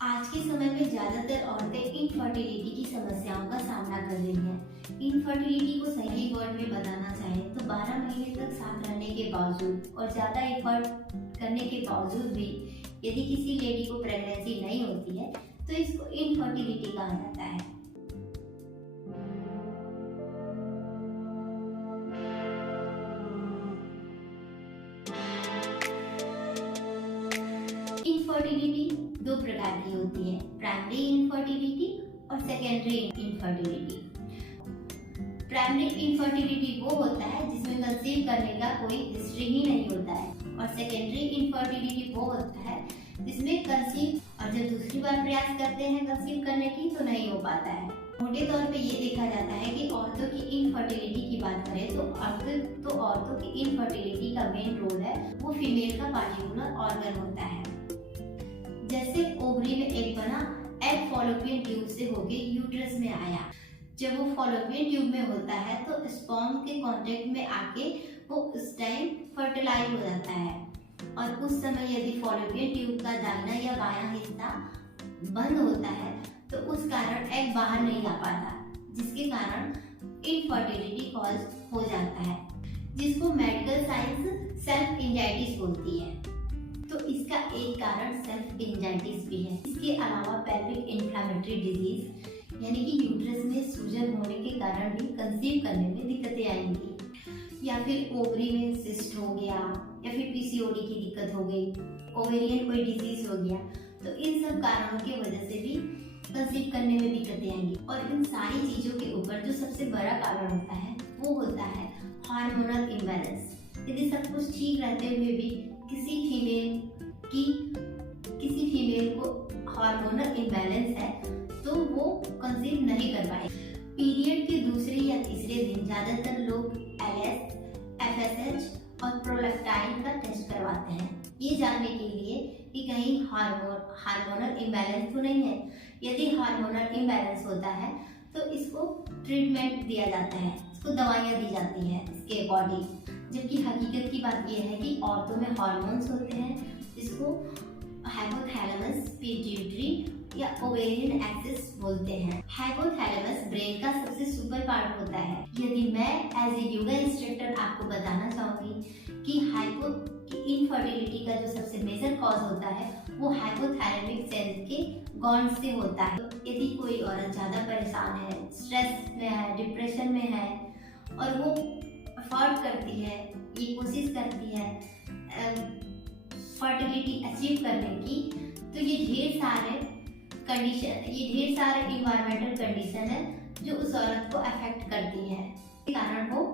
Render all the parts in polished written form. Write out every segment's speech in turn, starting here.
आज के समय में ज्यादातर औरतें इनफर्टिलिटी की समस्याओं का सामना कर रही हैं। इनफर्टिलिटी को सही वर्ड में बताना चाहे तो 12 महीने तक साथ रहने के बावजूद और ज्यादा एफर्ट करने के बावजूद भी यदि किसी लेडी को प्रेगनेंसी नहीं होती है तो इसको इनफर्टिलिटी कहा जाता है। इनफर्टिलिटी दो प्रकार की होती है, प्राइमरी इनफर्टिलिटी और सेकेंडरी इनफर्टिलिटी। प्राइमरी इनफर्टिलिटी वो होता है जिसमें कंसीव करने का कोई हिस्ट्री ही नहीं होता है, और सेकेंडरी इनफर्टिलिटी वो होता है जिसमें कंसीव और जब दूसरी बार प्रयास करते हैं कंसीव करने की तो नहीं हो पाता है। मोटे तौर पे ये देखा जाता है कि औरतों की इनफर्टिलिटी की बात करें तो औरतों की इनफर्टिलिटी का मेन रोल है वो फीमेल का पार्टिकुलर ऑर्गन होता है। जैसे ओवरी में एग बना, एग फॉलोपियन ट्यूब से होके यूट्रस में आया। जब वो फॉलोपियन ट्यूब में होता है तो स्पर्म के कांटेक्ट में आके वो उस टाइम फर्टिलाइज हो जाता है, और उस समय यदि फॉलोपियन ट्यूब का दाहिना या बायां हिस्सा बंद होता है तो उस कारण एग बाहर नहीं आ पाता, जिसके कारण इनफर्टिलिटी कॉज हो जाता है, जिसको मेडिकल साइंस सेल्फ एंजाइटिस बोलती है। तो इसका एक कारण सेल्फ एंजाइटिस भी है। इसके अलावा पेल्विक इन्फ्लेमेटरी डिजीज यानी कि यूट्रस में सूजन होने के कारण भी कंसीव करने में दिक्कतें आएंगी, या फिर ओवरी में सिस्ट हो गया, या फिर पीसीओडी की दिक्कत हो गई, ओवेरियन कोई डिजीज हो गया, तो इन सब कारणों की वजह से भी कंसीव करने में दिक्कतें आएंगी। और इन सारी चीजों के ऊपर जो सबसे बड़ा कारण होता है वो होता है हार्मोनल इम्बैलेंस। यदि सब कुछ ठीक रहते हुए भी किसी फीमेल को हार्मोनल इम्बैलेंस है तो वो कंसीव नहीं कर पाएगी। पीरियड के दूसरे या तीसरे दिन ज्यादातर लोग LS, FSH और प्रोलैक्टाइन का टेस्ट करवाते हैं, ये जानने के लिए कि कहीं हार्मोनल इम्बैलेंस तो नहीं है। यदि हार्मोनल इम्बैलेंस होता है तो इसको ट्रीटमेंट दिया जाता है, इसको दवाइयाँ दी जाती हैं इसके अकॉर्डिंग। जबकि हकीकत की बात यह है कि औरतों में हार्मोन्स होते हैं जिसको हाइपोथैलेमस, पिट्यूटरी या ओवेरियन एक्सिस बोलते हैं। हाइपोथैलेमस ब्रेन का सबसे सुपर पार्ट होता है। यदि मैं एज ए योगा इंस्ट्रक्टर आपको बताना चाहूंगी कि इनफर्टिलिटी का जो सबसे मेजर कॉज होता है वो हाइपोथैलेमिक सेल्स के गॉन्ड से होता है। तो यदि कोई औरत ज्यादा परेशान है, स्ट्रेस में है, डिप्रेशन में है और वो एफर्ट करती है, ये कोशिश करती है फर्टिलिटी अचीव करने की, तो ये ढेर सारे इन्वायरमेंटल कंडीशन है जो उस औरत को अफेक्ट करती है, इस कारण वो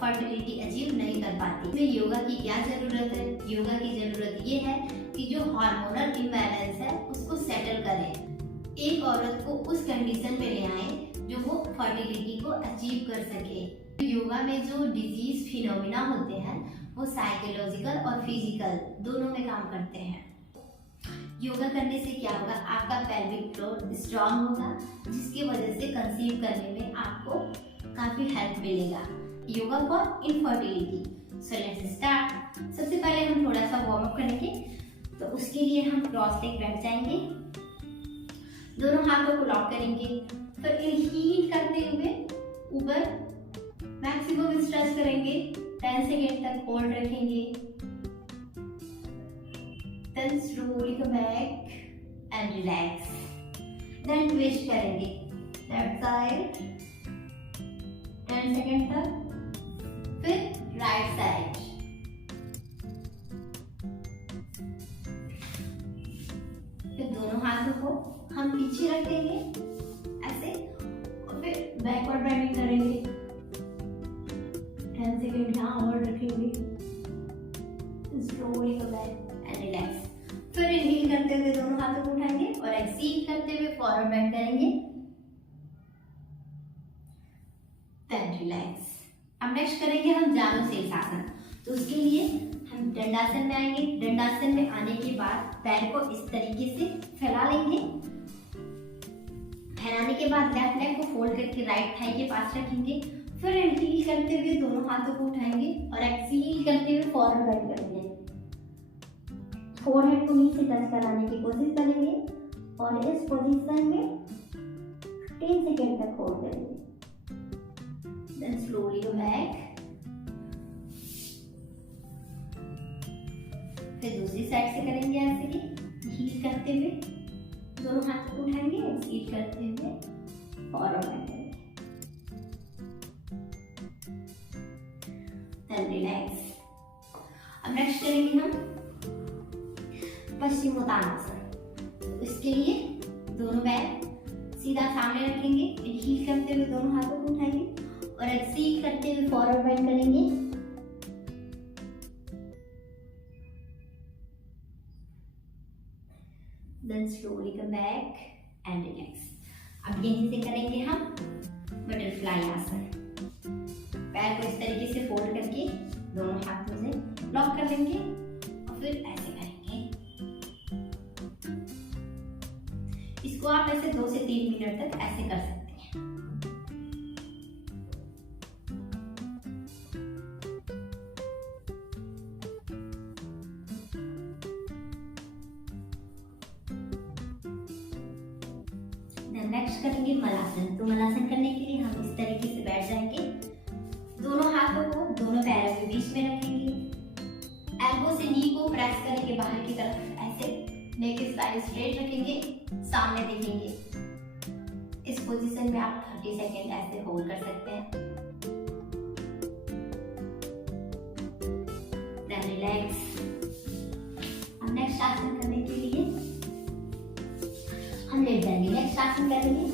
फर्टिलिटी अचीव नहीं कर पाती। इसमें योगा की क्या जरूरत है? योगा की जरूरत ये है कि जो हार्मोनल इम्बैलेंस है उसको सेटल करें, एक औरत को उस कंडीशन पे ले आए जो वो फर्टिलिटी को अचीव कर सके। योगा में जो डिजीज फिनोमिना होते हैं वो साइकोलॉजिकल और फिजिकल दोनों में काम करते हैं। योगा करने से क्या होगा? आपका पेल्विक फ्लोर स्ट्रांग होगा, जिसकी वजह से कंसीव करने में आपको काफी हेल्प मिलेगा। Yoga for infertility. So let's start. सबसे पहले हम थोड़ा सा वार्म अप करेंगे, तो उसके लिए हम क्रॉस लेग बैठ जाएंगे, दोनों हाथों को लॉक करेंगे, फिर इनहील करते हुए ऊपर मैक्सिमम स्ट्रेच करेंगे, 10 सेकेंड तक होल्ड रखेंगे, then slowly come back and relax, then twist करेंगे left side 10 सेकेंड तक, फिर राइट साइड, फिर दोनों हाथों को हम पीछे रखेंगे ऐसे, और फिर बैकवर्ड बेंडिंग करेंगे, 10 सेकेंड यहाँ होल्ड रखेंगे, slowly come back and relax. फिर इनहेल करते हुए दोनों हाथों को उठाएंगे और एक्सहेल करते हुए फॉरवर्ड बेंड करेंगे, देन रिलैक्स। अब नेक्स्ट करेंगे हम जानु शीर्षासन। तो उसके लिए हम दंडासन में आएंगे। दंडासन में आने के बाद पैर को इस तरीके से फैला लेंगे, फैलाने के बाद लेफ्ट लेग को फोल्ड करके राइट थाई के पास रखेंगे, फिर इनहेल करते हुए दोनों हाथों को उठाएंगे और एक्सहेल करते हुए फॉरवर्ड बेंड करेंगे, फोरहेड को नीचे टच कराने की कोशिश करेंगे और इस पोजीशन में 10 सेकेंड तक होल्ड करेंगे। Then slowly go back. फिर दूसरी साइड से करेंगे ऐसे ही हील करते हुए, दोनों हाथ को उठाएंगे, एक्सहेल करते हुए फॉरवर्ड करेंगे। Then relax. अब नेक्स्ट करेंगे हम पश्चिमोत्तानासन। तो इसके लिए दोनों पैर सीधा सामने रखेंगे, हील करते हुए दोनों हाथों को उठाएंगे और एक्सहेल करते हुए फॉरवर्ड बेंड करेंगे। Then slowly come back and relax. अब यहीं से करेंगे हम बटरफ्लाई आसन। पैर को इस तरीके से फोल्ड करके दोनों हाथों से लॉक कर लेंगे और फिर ऐसे करेंगे। इसको आप ऐसे 2 से 3 मिनट तक ऐसे कर सकते हैं। नेक्स्ट करेंगे मलासन। तो मलासन करने के लिए हम इस तरीके से बैठ जाएंगे, दोनों हाथों को दोनों पैरों के बीच में रखेंगे, एल्बो से नी को प्रेस करके बाहर की तरफ ऐसे नेक स्पाइन स्ट्रेट रखेंगे, सामने देखेंगे। इस पोजीशन में आप 30 सेकेंड ऐसे होल्ड कर सकते हैं। Then relax. अब नेक्स्ट आसन करने के लिए हम लेट जाएंगे। नेक्स्ट आसन करेंगे,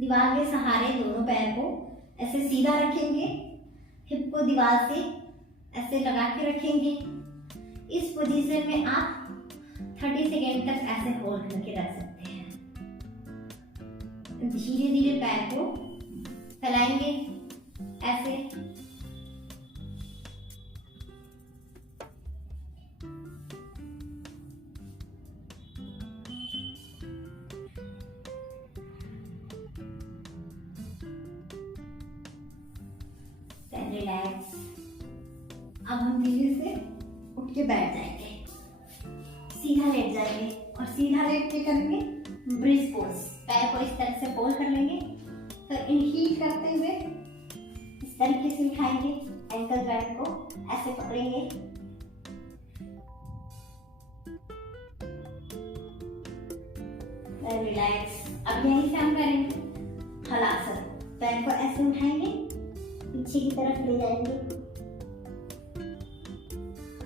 दीवार के सहारे दोनों पैर को ऐसे सीधा रखेंगे, हिप को दीवार से ऐसे लगा के रखेंगे। इस पोजीशन में आप 30 सेकेंड तक ऐसे होल्ड करके रख सकते हैं। धीरे धीरे पैर को फैलाएंगे ऐसे। रिलैक्स। अब हम धीरे से उठ के बैठ जाएंगे, सीधा लेट जाएंगे और सीधा लेट के करेंगे ब्रिज पोज। पैर को इस तरह से फोल्ड कर लेंगे, फिर इनहील करते हुए इस तरीके से उठाएंगे, एंकल जॉइंट को ऐसे पकड़ेंगे। रिलैक्स। अब यहीं से हम करेंगे हलासन। पैर को ऐसे उठाएंगे, पीछे की तरफ ले जाएंगे,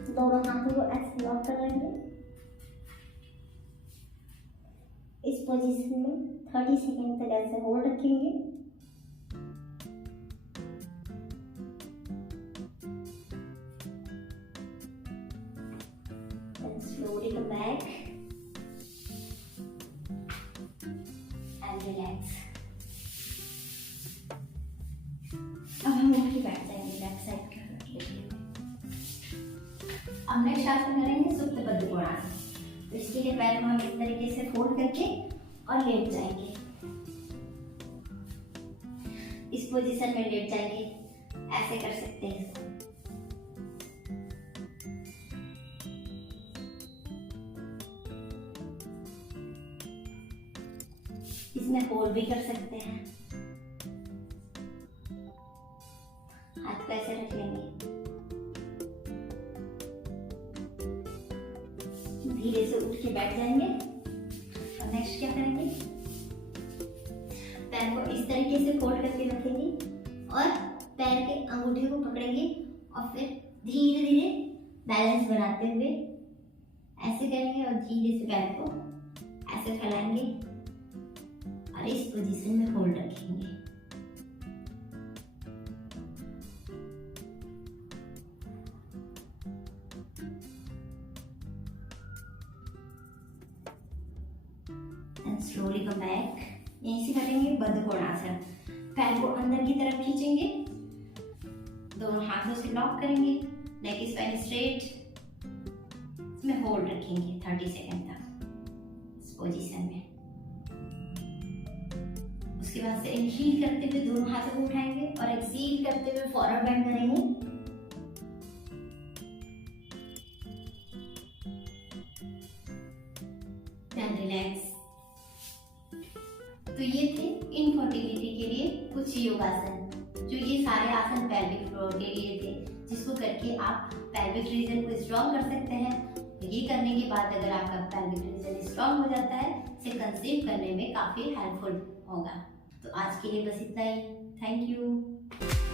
दोनों हाथों को ऐसे लॉक कर लेंगे। इस पोजीशन में 30 सेकेंड तक ऐसे होल्ड रखेंगे। Slowly come back and relax. अब हम उठ के बैठ जाएंगे बैक साइड के लिए। अब नेक्स्ट आसन करेंगे सुप्त बद्ध कोणासन। तो इसके लिए पैर को हम इस तरीके से फोल्ड करके और लेट जाएंगे। इस पोजीशन में लेट जाएंगे, ऐसे कर सकते हैं। इसमें होल्ड भी कर सकते हैं। हाथ को ऐसे रख लेंगे, धीरे से उठ के बैठ जाएंगे। और नेक्स्ट क्या करेंगे, पैर को इस तरीके से फोल्ड करके रखेंगे और पैर के अंगूठे को पकड़ेंगे और फिर धीरे धीरे बैलेंस बनाते हुए ऐसे करेंगे और धीरे से पैर को ऐसे फैलाएंगे और इस पोजीशन में होल्ड रखेंगे। Slowly come back. यहीं से करेंगे बद्ध कोणासन। पैर को अंदर की तरफ खींचेंगे, दोनों हाथों से लॉक करेंगे, नेक स्पाइन स्ट्रेट, इसमें होल्ड रखेंगे 30 सेकंड तक इस पोजीशन में। उसके बाद से इनहील करते हुए दोनों हाथों को उठाएंगे और एक्सहेल करते हुए फॉरवर्ड बेंड करेंगे। And relax. तो ये थे इनफर्टिलिटी के लिए कुछ योगासन, जो ये सारे आसन पेल्विक फ्लोर के लिए थे, जिसको करके आप पेल्विक रीजन को स्ट्रॉन्ग कर सकते हैं। ये करने के बाद अगर आपका पेल्विक रीजन स्ट्रॉन्ग हो जाता है, इसे कंसीव करने में काफी हेल्पफुल होगा। तो आज के लिए बस इतना ही। Thank you.